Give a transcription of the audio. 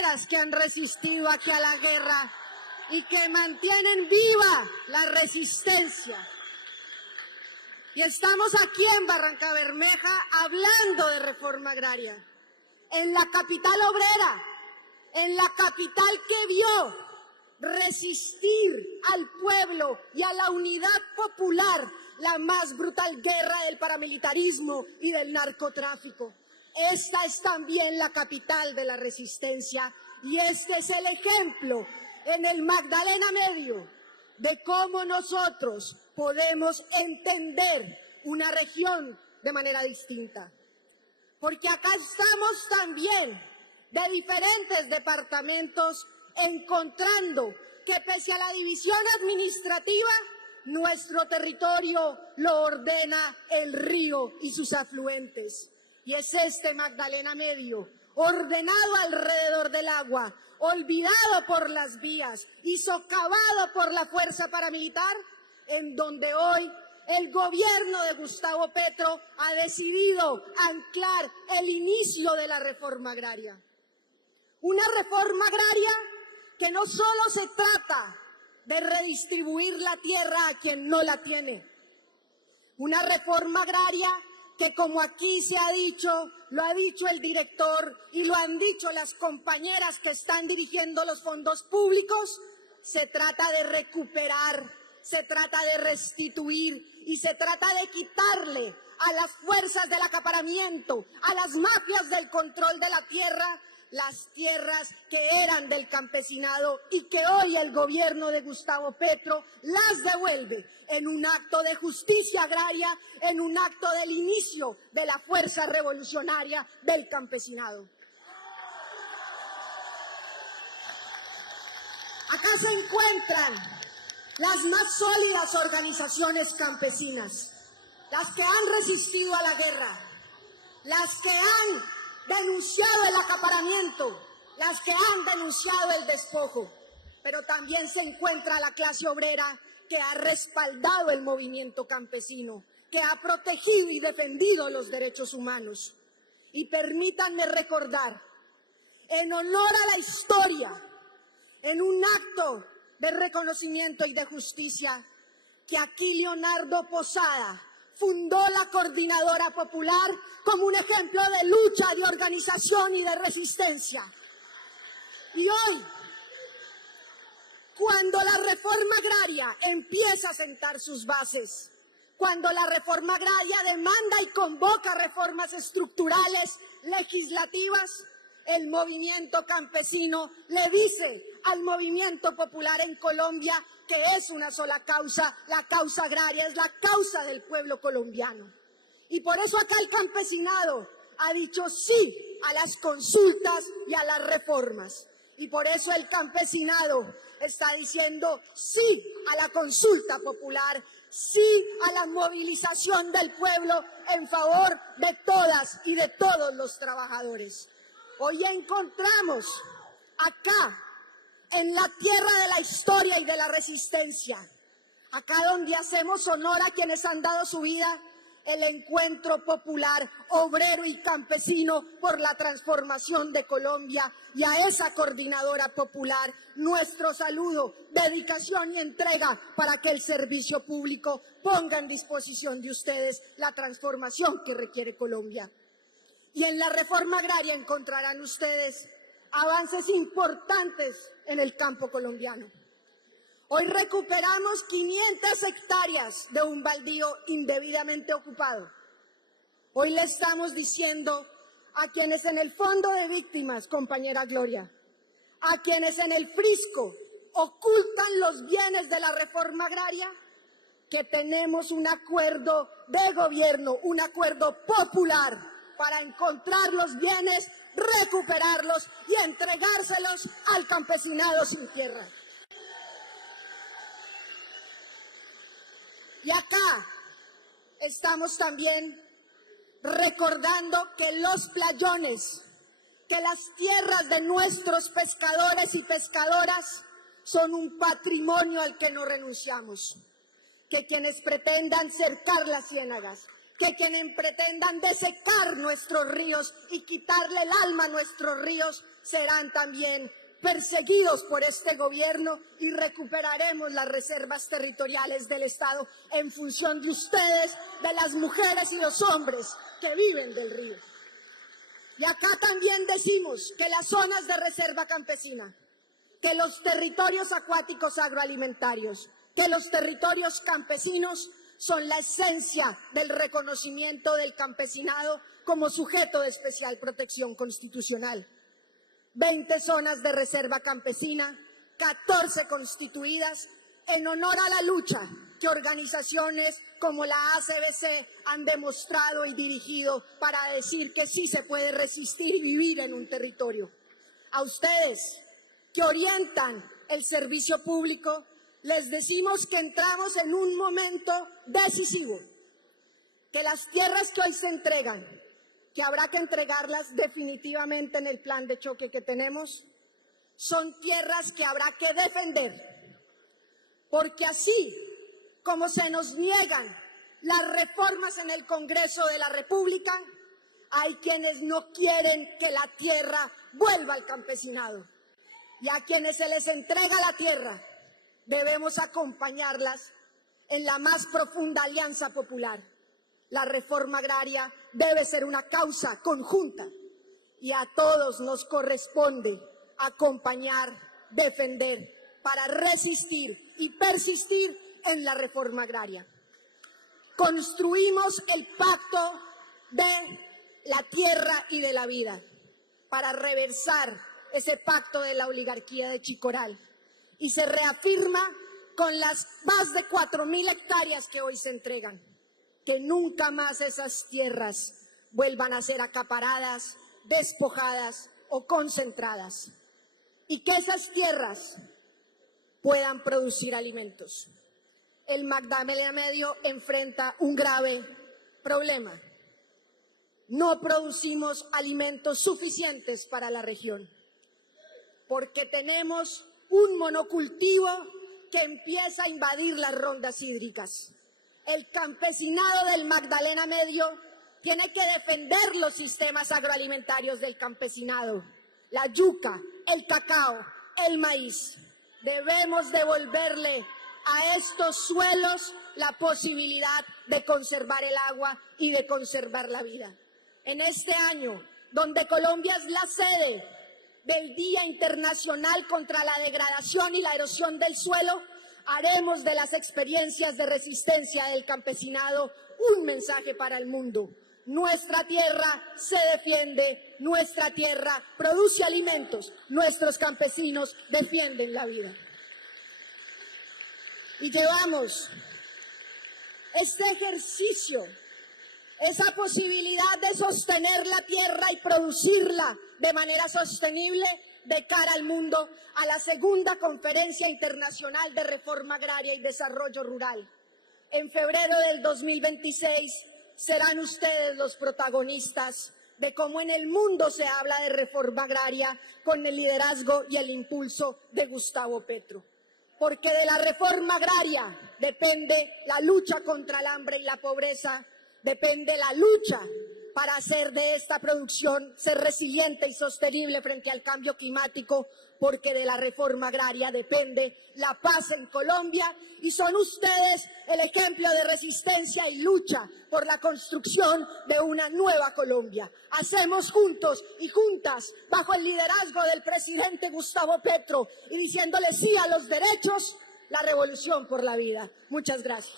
compañeras que han resistido aquí a la guerra y que mantienen viva la resistencia. Y estamos aquí en Barrancabermeja hablando de reforma agraria, en la capital obrera, en la capital que vio resistir al pueblo y a la unidad popular la más brutal guerra del paramilitarismo y del narcotráfico. Esta es también la capital de la resistencia y este es el ejemplo en el Magdalena Medio de cómo nosotros podemos entender una región de manera distinta. Porque acá estamos también de diferentes departamentos encontrando que pese a la división administrativa, nuestro territorio lo ordena el río y sus afluentes. Y es este Magdalena Medio, ordenado alrededor del agua, olvidado por las vías y socavado por la fuerza paramilitar, en donde hoy el gobierno de Gustavo Petro ha decidido anclar el inicio de la reforma agraria. Una reforma agraria que no solo se trata de redistribuir la tierra a quien no la tiene. Una reforma agraria que, como aquí se ha dicho, lo ha dicho el director y lo han dicho las compañeras que están dirigiendo los fondos públicos, se trata de recuperar, se trata de restituir y se trata de quitarle a las fuerzas del acaparamiento, a las mafias del control de la tierra, las tierras que eran del campesinado y que hoy el gobierno de Gustavo Petro las devuelve en un acto de justicia agraria, en un acto del inicio de la fuerza revolucionaria del campesinado. Acá se encuentran las más sólidas organizaciones campesinas, las que han resistido a la guerra, las que han denunciado el acaparamiento, las que han denunciado el despojo, pero también se encuentra la clase obrera que ha respaldado el movimiento campesino, que ha protegido y defendido los derechos humanos. Y permítanme recordar, en honor a la historia, en un acto de reconocimiento y de justicia, que aquí Leonardo Posada fundó la Coordinadora Popular como un ejemplo de lucha, de organización y de resistencia. Y hoy, cuando la reforma agraria empieza a sentar sus bases, cuando la reforma agraria demanda y convoca reformas estructurales, legislativas, el movimiento campesino le dice al movimiento popular en Colombia que es una sola causa, la causa agraria, es la causa del pueblo colombiano. Y por eso acá el campesinado ha dicho sí a las consultas y a las reformas. Y por eso el campesinado está diciendo sí a la consulta popular, sí a la movilización del pueblo en favor de todas y de todos los trabajadores. Hoy encontramos acá, en la tierra de la historia y de la resistencia, acá donde hacemos honor a quienes han dado su vida, el encuentro popular, obrero y campesino por la transformación de Colombia, y a esa coordinadora popular nuestro saludo, dedicación y entrega para que el servicio público ponga en disposición de ustedes la transformación que requiere Colombia. Y en la reforma agraria encontrarán ustedes avances importantes en el campo colombiano. Hoy recuperamos 500 hectáreas de un baldío indebidamente ocupado. Hoy le estamos diciendo a quienes en el fondo de víctimas, compañera Gloria, a quienes en el Frisco ocultan los bienes de la reforma agraria, que tenemos un acuerdo de gobierno, un acuerdo popular para encontrar los bienes, recuperarlos y entregárselos al campesinado sin tierra. Y acá estamos también recordando que los playones, que las tierras de nuestros pescadores y pescadoras son un patrimonio al que no renunciamos. Que quienes pretendan cercar las ciénagas, que quienes pretendan desecar nuestros ríos y quitarle el alma a nuestros ríos serán también perseguidos por este gobierno y recuperaremos las reservas territoriales del Estado en función de ustedes, de las mujeres y los hombres que viven del río. Y acá también decimos que las zonas de reserva campesina, que los territorios acuáticos agroalimentarios, que los territorios campesinos son la esencia del reconocimiento del campesinado como sujeto de especial protección constitucional. 20 zonas de reserva campesina, 14 constituidas, en honor a la lucha que organizaciones como la ACBC han demostrado y dirigido para decir que sí se puede resistir y vivir en un territorio. A ustedes que orientan el servicio público, les decimos que entramos en un momento decisivo, que las tierras que hoy se entregan, que habrá que entregarlas definitivamente en el plan de choque que tenemos, son tierras que habrá que defender, porque así como se nos niegan las reformas en el Congreso de la República, hay quienes no quieren que la tierra vuelva al campesinado, y a quienes se les entrega la tierra debemos acompañarlas en la más profunda alianza popular. La reforma agraria debe ser una causa conjunta y a todos nos corresponde acompañar, defender, para resistir y persistir en la reforma agraria. Construimos el pacto de la tierra y de la vida para reversar ese pacto de la oligarquía de Chicoral y se reafirma con las más de 4.000 hectáreas que hoy se entregan, que nunca más esas tierras vuelvan a ser acaparadas, despojadas o concentradas, y que esas tierras puedan producir alimentos. El Magdalena Medio enfrenta un grave problema. No producimos alimentos suficientes para la región, porque tenemos un monocultivo que empieza a invadir las rondas hídricas. El campesinado del Magdalena Medio tiene que defender los sistemas agroalimentarios del campesinado, la yuca, el cacao, el maíz. Debemos devolverle a estos suelos la posibilidad de conservar el agua y de conservar la vida. En este año, donde Colombia es la sede del Día Internacional contra la Degradación y la Erosión del Suelo, haremos de las experiencias de resistencia del campesinado un mensaje para el mundo. Nuestra tierra se defiende, nuestra tierra produce alimentos, nuestros campesinos defienden la vida. Y llevamos este ejercicio, esa posibilidad de sostener la tierra y producirla de manera sostenible de cara al mundo a la segunda Conferencia Internacional de Reforma Agraria y Desarrollo Rural. En febrero del 2026 serán ustedes los protagonistas de cómo en el mundo se habla de reforma agraria con el liderazgo y el impulso de Gustavo Petro. Porque de la reforma agraria depende la lucha contra el hambre y la pobreza, depende la lucha para hacer de esta producción ser resiliente y sostenible frente al cambio climático, porque de la reforma agraria depende la paz en Colombia y son ustedes el ejemplo de resistencia y lucha por la construcción de una nueva Colombia. Hacemos juntos y juntas, bajo el liderazgo del presidente Gustavo Petro y diciéndole sí a los derechos, la revolución por la vida. Muchas gracias.